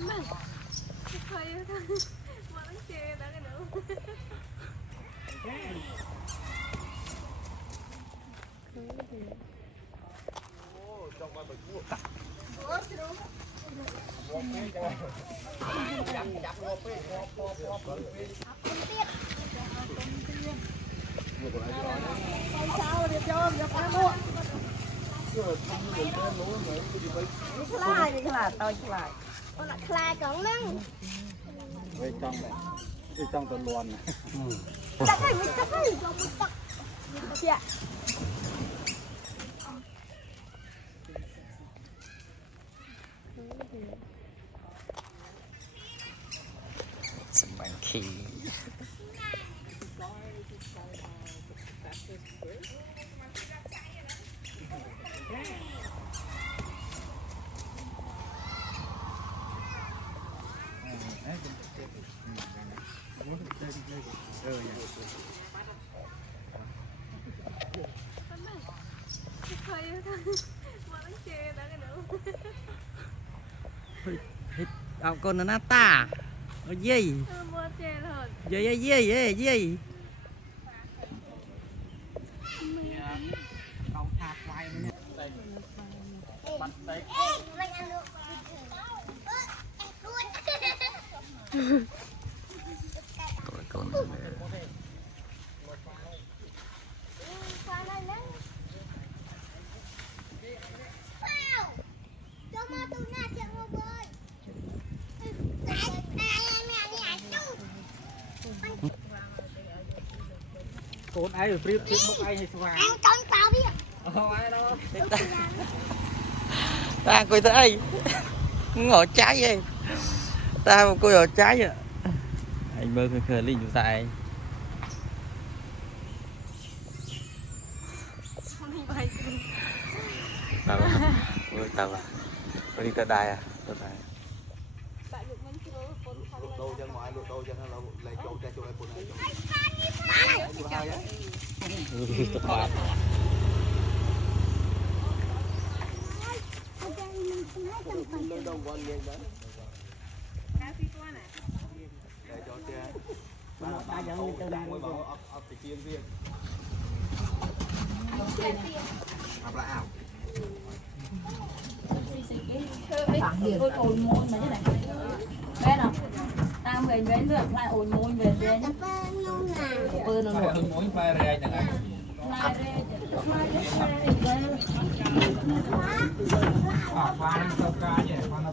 năng khơi mà nó chê đã cái nữa Khai đi khai tôi khai. con lại khai cổng năng về trong tôi luôn này. chắc hay mình chắc hay cho mình tắc chị ạ Bánh khỉ khơi mà nó chê đã cái nữa con nó nát ta gì mua chê rồi gì con Con ai ở phía trước bốc ai hay sao ăn con tao biết ai đó ta coi thấy ngồi trái vậy ta một cô ngồi trái vậy anh mơ khơi khơi linh tại tao có đi tới đây à đâu chân ngoài đâu chân là lại chỗ ra chỗ này con này lên đâu quan nghe đó để cho xe ba giờ mình từ đây vào ấp thì chiên riêng ấp là ảo Tôi ôi môn mà thế này. Bên nào? Ta về nước lại ôi môn về đây nhá. Bơ nó nổi. mối phai rè này qua nó ca nhỉ qua nó